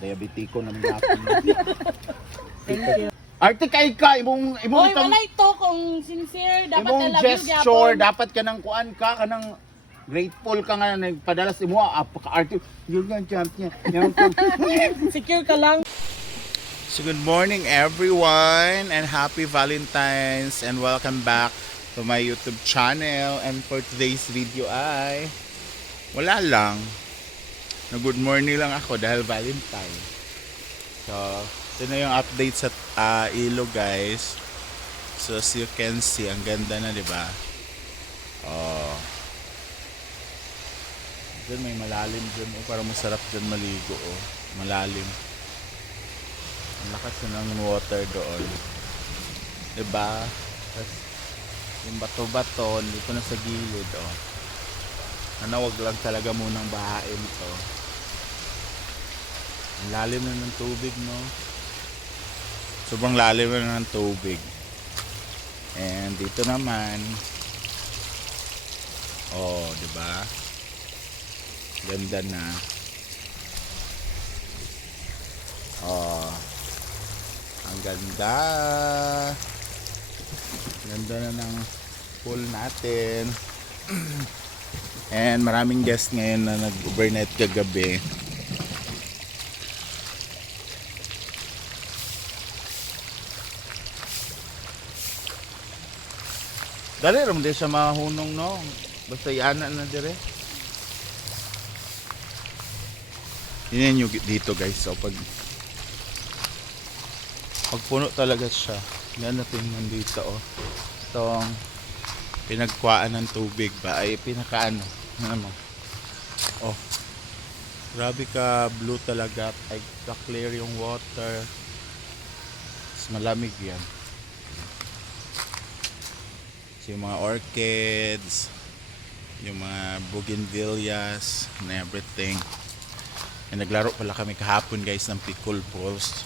Diabetiko naman gapon. Thank you. Arte kay ka imong Oy, itong wala ito kung sincere dapat imong I love you gesture gyapon. dapat ka nang kuan ka kanang grateful ka nga nagpadala sa imo apaka-arte yun nga champion. Secure ka lang. So good morning everyone and happy Valentine's and welcome back to my YouTube channel. And for today's video ay wala lang, na good morning lang ako dahil Valentine. So ito na yung update sa ilog guys. So as you can see, ang ganda na, di ba? Oh. Diyan may malalim dyan. Oh, parang masarap dyan maligo. Oh. Malalim. Ang lakas na ng water doon. Di ba? Tapos yung bato-bato dito na sa gilid. Oh. Wag lang talaga munang bahain ito. Ang lalim na ng tubig, no? Sobrang lalim na ng tubig. And dito naman, oh, 'di ba? Ganda na. Oh. Ang ganda. Ganda na ng pool natin. And maraming guests ngayon na nag-overnight kagabi. Dali ram di siya mahunong, no. Basta yana na dire. Tingnan nyo dito guys. So pag puno talaga siya. Yan na tingnan dito, oh. Itong pinagkuhaan ng tubig ba ay pinakaano. Ano mo? Oh. Grabe ka blue talaga. Ay ka-clear yung water. Mas malamig yan. Yung mga orchids, yung mga bougainvilleas and everything. And naglaro pala kami kahapon guys ng pickle balls.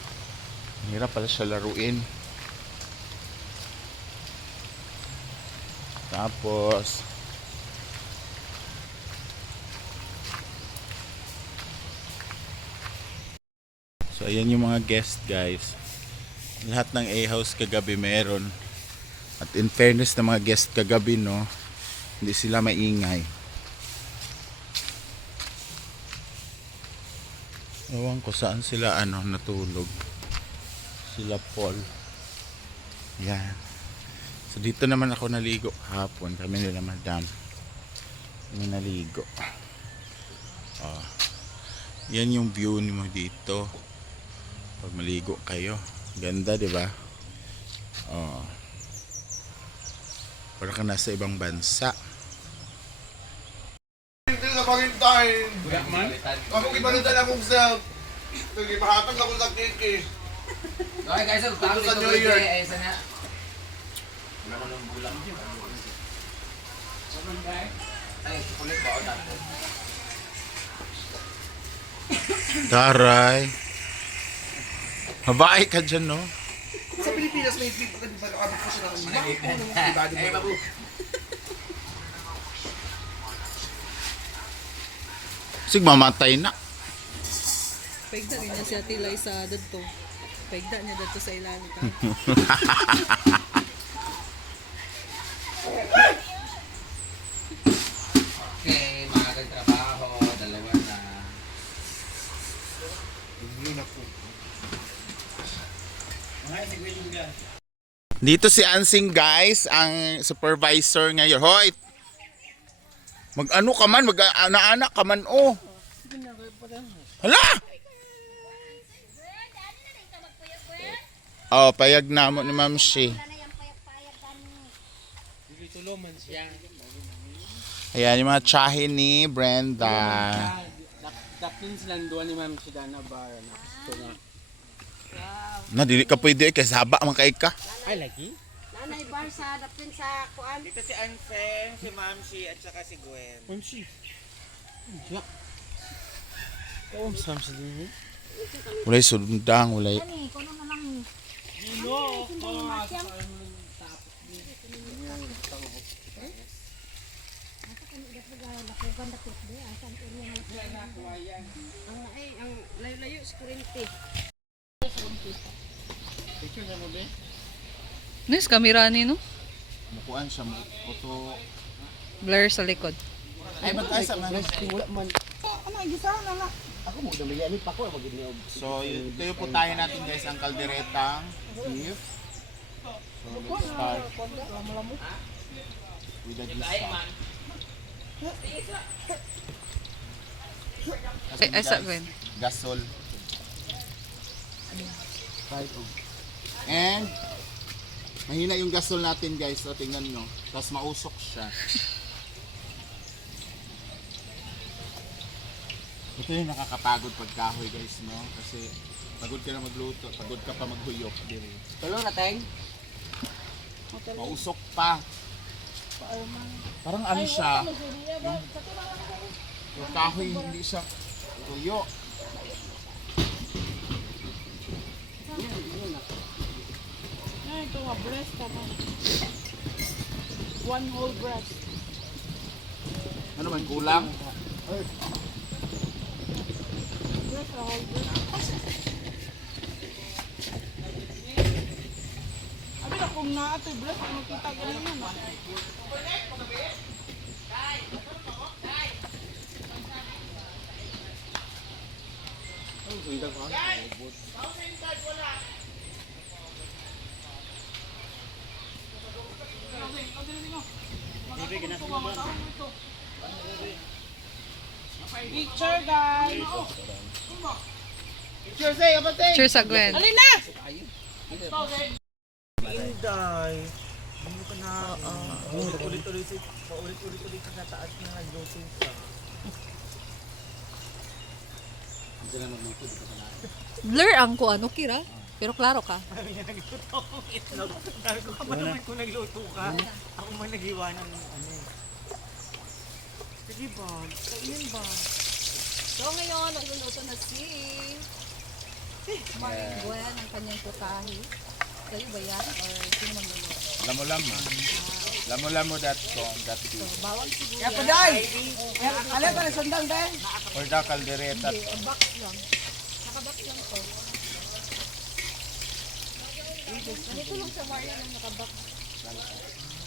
Hirap pala siya laruin. Tapos so ayan yung mga guest guys. Lahat ng A-house kagabi meron. At in fairness na mga guest kagabi, no, hindi sila maingay. Ewan ko saan sila natulog. Sila Paul. Yan. So dito naman ako naligo hapon. Kami nila madam. Kami naligo. Oh. Yan yung view mo dito. Pag maligo kayo. Ganda, di ba? Oh. Para ka nasa ibang bansa. Hindi na Valentine. Kuya man? Ako ibalita lang kung sa pahatag ako sa kiki. Okay guys, Ito sa New Year. Isa na. Wala ko ng bulang. Ay, kulit ba ako natin? Taray. Mabae ka dyan, no? Sa Pilipinas may abot ko siya ng ibado Ay, babu. Sig mamatay na. Pagda niya siya tilay sa dadto. Pagda niya dadto sa ilalim. Okay, mga kagtrabaho, dalawa na. Dito si Ansing guys, ang supervisor ngayon. Hoy! Mag-ano ka man, mag-anak ka man, oh. Hala! Oh, payag na mo ni Ma'am Shi. Ayan, yung mga tsahe ni Brenda. Dapin silang duwa ni Ma'am si Dana Bar. Na, dili ka pwede, kasi haba man kay ka. Ay, lagi? Nanay bar sa dapin sa kuan. Dito si Anfeng, si Mamsi, at saka si Gwen. Mamsi. Ya. Oh, Sam sa din. Walay sundang, walay. nakugan na ito. Asan ko niya ang layo-layo sa kurente. Nice camera ni no? Mukuan siya, photo. Blur sa likod. Ay, magkaisa man. So, ito yung putahin natin guys, ang kalderetang beef. So, let's start with the gisa. Ay, sa Gwen. Gasol. And, mahina yung gasol natin guys. So, tingnan nyo. Tapos mausok siya. Ito yung nakakapagod pagkahoy guys, no? Kasi pagod ka na magluto, pagod ka pa maghuyok. Tulong na, Teng. Mausok pa. Parang ano siya, yung kahoy hindi siya tuyo. Ito nga, breast ka na. One whole breast. Ano man, kulang? Breast, a whole breast. Abi na kung naa ito breast, ano kita ganyan naman. Picture guys! Cheers sa Gwen. Alin na! Inday. Ano ka na? Ulit-ulit ka sa taas na nag-loading ka. Blur ang ko ano kira. Pero klaro ka. Sabi ko ka ba naman kung nagluto ka? Ako man nag-iwa ng ano. Sige ba? Kainin ba? So ngayon, nagluluto na si Maring Gwen ang kanyang putahe. Kayo ba yan? Or sino magluluto? Lamo-lamo.com. Bawang sibuyas. Kaya pa, Day! Alam ka na sundang, Day! Or the kaldereta. Hindi, box lang. Nakabox lang to. Ganito lang sa Mario yung nakabox.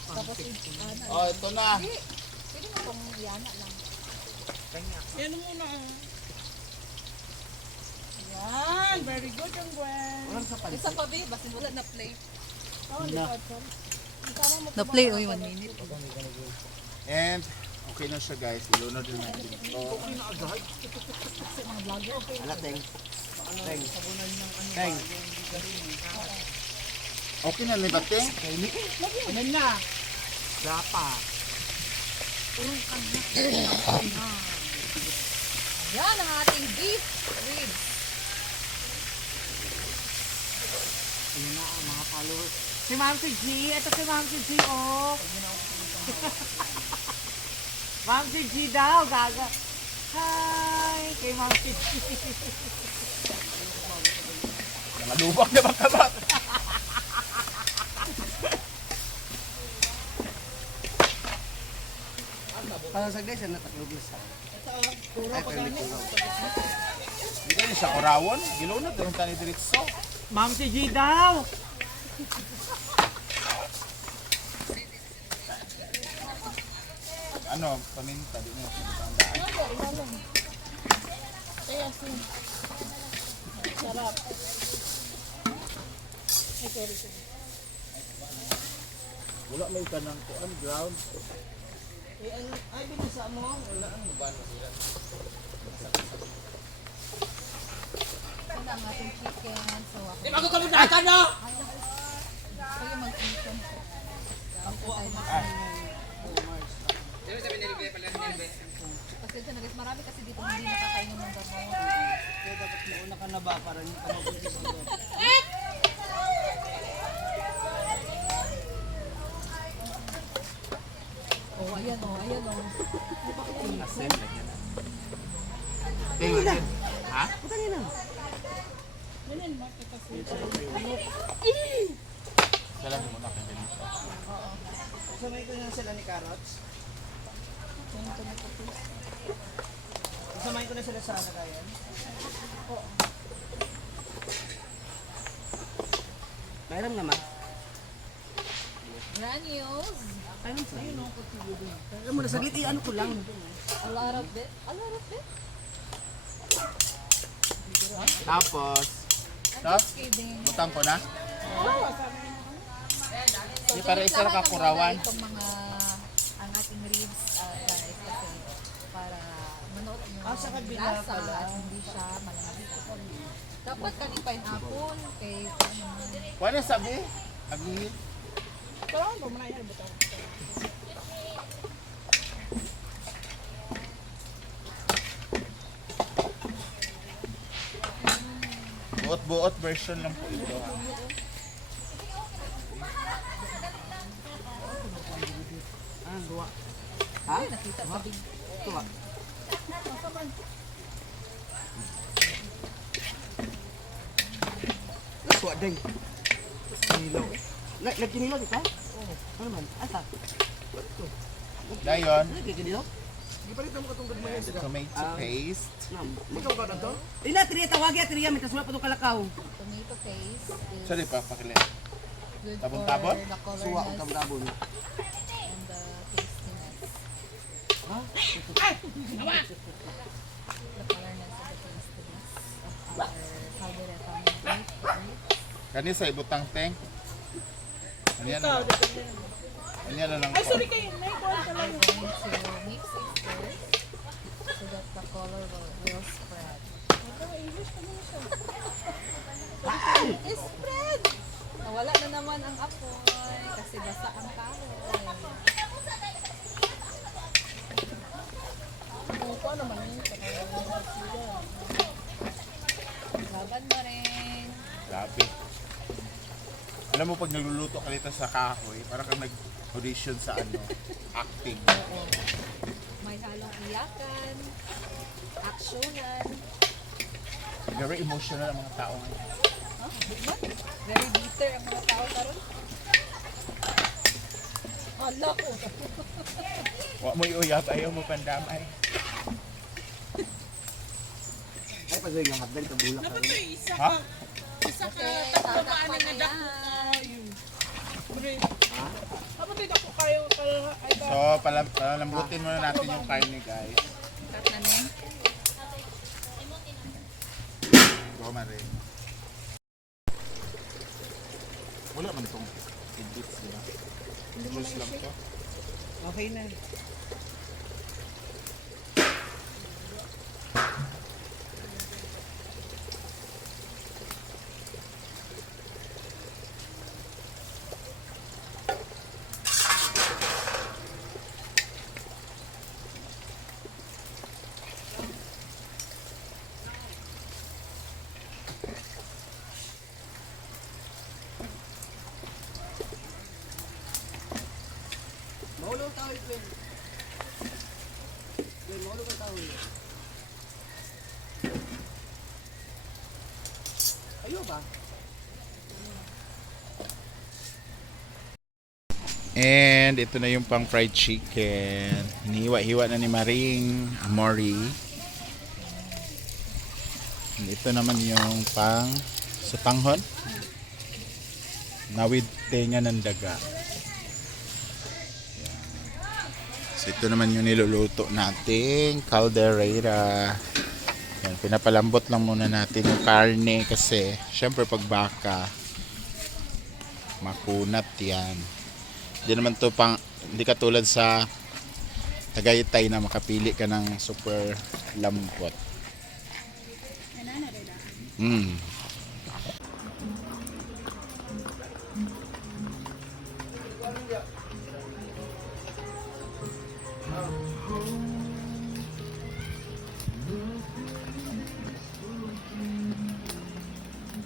Tapos, ano, Oh, ito na. pwede mo itong yana lang. Yan muna. Yan, very good yung Gwen. Isa pa, babe, basin wala na plate. Na. Na plate, oy, 1 minute. And, okay na siya guys. Ilunod din natin ito. Anak, Teng. Okay na, nibate? Ano na? Lapa. Yan ang ating beef ribs. Ano na ang mga followers? Si Ma'am si G. Ito si Ma'am si G, oh. Ma'am si G daw, gaga. Hi! Kay Ma'am si G. Nakalubak na magkabat. Para sa guys, ano tatlong sa? Hindi ka siya kurawon. Gilunod rin tani diritso. Ma'am si G daw! Ano, paminta. Di mo siya matandaan. Kaya sin. Sarap. Ay, sorry. Wala may kanang kuan ground. Ay, binasa mo. Wala ang Ito na ang ating chicken. So, ako. Di ba ako kamutakan, no? Kayo mag-chicken. Ako ay Pasensya na guys, marami kasi dito hindi nakakainom ng gamot. Kaya dapat mauna ka na ba para hindi ka mabuntis agad? Oh, ayan oh, ayan oh. Tingnan. Ha? Ganyan, bakit kasi. Kailan mo na kay ganito. Sanay ko na sila ni Carrots. Samahin ko na sila sa lagayan. Mayroon nga ma. Granules. Alam mo na, saglit ano ko lang. A lot of it. A lot of it. Tapos, I'm just kidding. butang ko na. Di para isa ka kurawan. Itong mga ang ating ribs guys kasi para manood nyo sa kabila lasa pala. at hindi siya malamig. Dapat kani pineapple kay ano man. Wala sabi? Agni. Parang ba man yan bitaw. Buot-buot version lang po ito. Dua. Ay, nakita sa big. Dua. Dua ding. Kinilaw. Nagkinilaw di ka? Oo. Ano man? Asa? Dayon, Nagkinilaw? Di pa rin mo katong gagmayan sila. tomato paste. Ikaw ka na to? Ina, triya tawagi at triya. May tasula pa itong kalakaw. Tomato paste is Sorry pa, pakili. good Tabon-tabon? for the Suwa colorness ang tabon. and the tastiness. Ha? The colorness and the tastiness of our caldereta. Kani sa ibutang teng. Ano yan? Ano yan na lang Ay, po. sorry kayo. May kuwan ka lang. We're going to mix it first so that the color will spread. Spread! Nawala na naman ang apoy kasi basa ang kahoy. Kuwan naman yun. Laban mo rin. Grabe. Alam mo, pag nagluluto ka dito sa kahoy, parang kang nag-audition sa ano, acting. May halong iyakan, aksyonan. Very emotional ang mga tao ngayon. Very bitter ang mga tao karon. Hala ko. Huwag mo iuyab, ayaw mo pandamay. Ay, pag yung hapdan, kabulak ka. Dapat ito isa Ha? ka. Isa ka. Okay, Tatlo tatakpan ka aning na na dako yan. kayo. Dapat ito ako kayo. Ay, So, palambutin muna natin yung karne, guys. Cut na ni. Go, Mare. Wala man itong tidbits, di ba? Juice lang to. Okay na. Mahulog ang tawid, Ben. Ben, mahulog ang tawid. Ayaw ba? And ito na yung pang fried chicken. Hinihiwa-hiwa na ni Maring Mori. And ito naman yung pang sutanghon. Nawid tenga ng daga. Yan. So ito naman yung niluluto nating caldereta. Yan, pinapalambot lang muna natin yung karne kasi syempre pag baka makunat yan. Hindi naman to pang, hindi katulad sa Tagaytay na makapili ka ng super lambot. Mm.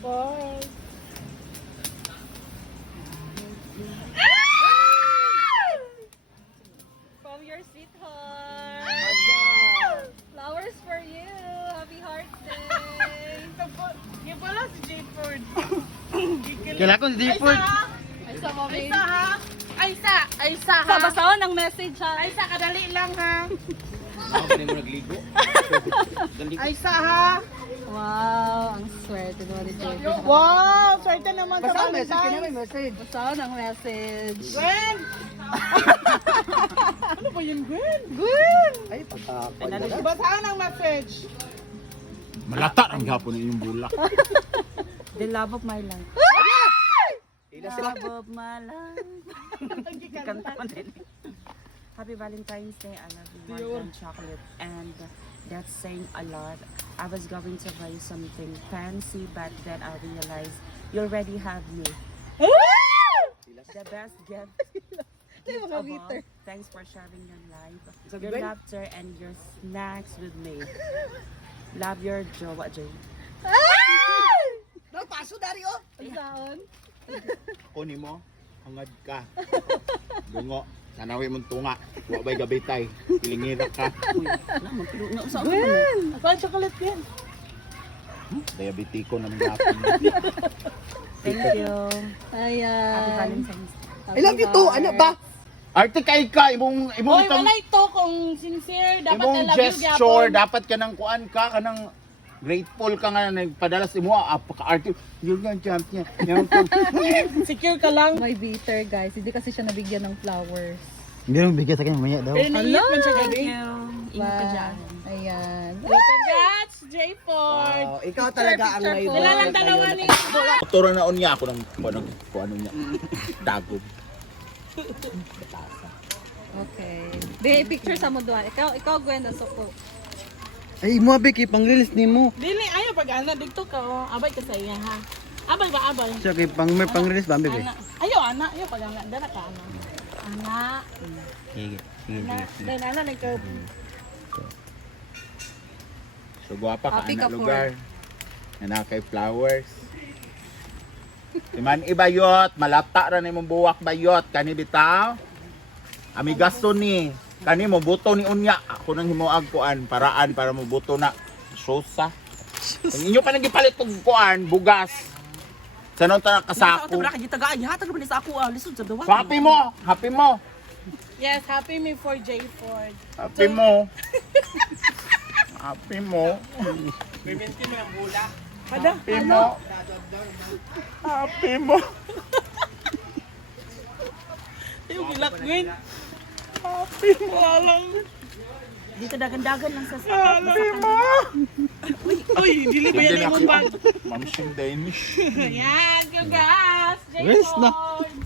Bye. From your sweetheart. Flowers for you. Happy Hearts Day. Yan pala si J. Ford. Kailangan ko si Ay, Dipod. isa ha? Ay, sa mami. Isa ha? Ay, Aisa ha. Basahan ang message ha. Aisa, kadali lang ha. Ako pa rin mo nagligo. Aisa ha. Wow, ang swerte mo ni JP. Wow, swerte naman sa Valentine's. message. Basahan ang message. Gwen! Ano ba yun, Gwen? Gwen! Ay, pagkakon. Basahan ang message. Malata ang gapon yung bulak. The love of my life. Ila sila. Love of my life. Kanta man din. Happy Valentine's Day. I love you more than chocolate. And that's saying a lot. I was going to buy something fancy, but then I realized you already have me. The best gift. Gift of all. Thanks for sharing your life, your laughter, and your snacks with me. Love your jowa, Jay. Paso dari oh. Saan? Kunin mo, hangad ka. Bungo, sanawi mong tunga. Wabay gabitay. Pilingira ka. Gwen! Ako ang chocolate yan. Diabetiko ng gapon. Thank you. Ayan. Happy Valentine's Day. I love you too. Ano ba? Arte kay ka, imong Oy, itong wala ito kung sincere. Dapat imong I love you, gesture, gyapon. dapat ka nang kuan ka, kanang grateful ka nga nagpadala sa imo, apaka-arte. Yun nga, champion. Secure ka lang. May bitter guys. Hindi kasi siya nabigyan ng flowers. Hindi nang bigyan sa kanya, maya daw. Pero naiyak man siya gabi. Ingat ka dyan. Ayan. Congrats, J Ford. Wow, ikaw talaga ang may Picture po. Sila lang dalawa ni Turo na unya ako ng ano niya. Dagod. Okay. Di, picture sa mo doon. Ikaw Gwen, nasa ko. Ay, mo Beki, pang-release ni mo. Dili, ayaw pag-ana. Dito ka, oh. Abay ka sa iya, ha? Abay ba, abay? Siya kay pang-release ba, Beki? Ana. Ayaw, ana. Ayaw pag-ana. Dala ka, ana. Ana. Sige, sige, Ana. Dahil ana, nagka... So guwapa ka Happy na ka, lugar. Na kay flowers. Iman ibayot, malata ra ni mong buwak bayot kani bitaw. Ami gasto ni kani mo buto ni unya. Ako nang himuag kuan paraan para mo buto na sosa. Ang inyo pa nang gipalit og kuan bugas. Sanon ta kasako. tagaan niya. Hatag naman sa ako. Lisod sa dawa. Happy mo, happy mo. Yes, happy me for J Ford. Happy mo. Happy mo. Kada? Happy mo. Happy mo. Ayaw, gilak, Gwen. Happy mo, alam. Dito dagan-dagan lang sa Happy mo. Uy, dili ba yan yung bag? Ma'am Danish. Yan, congrats, J Rest na. Ford.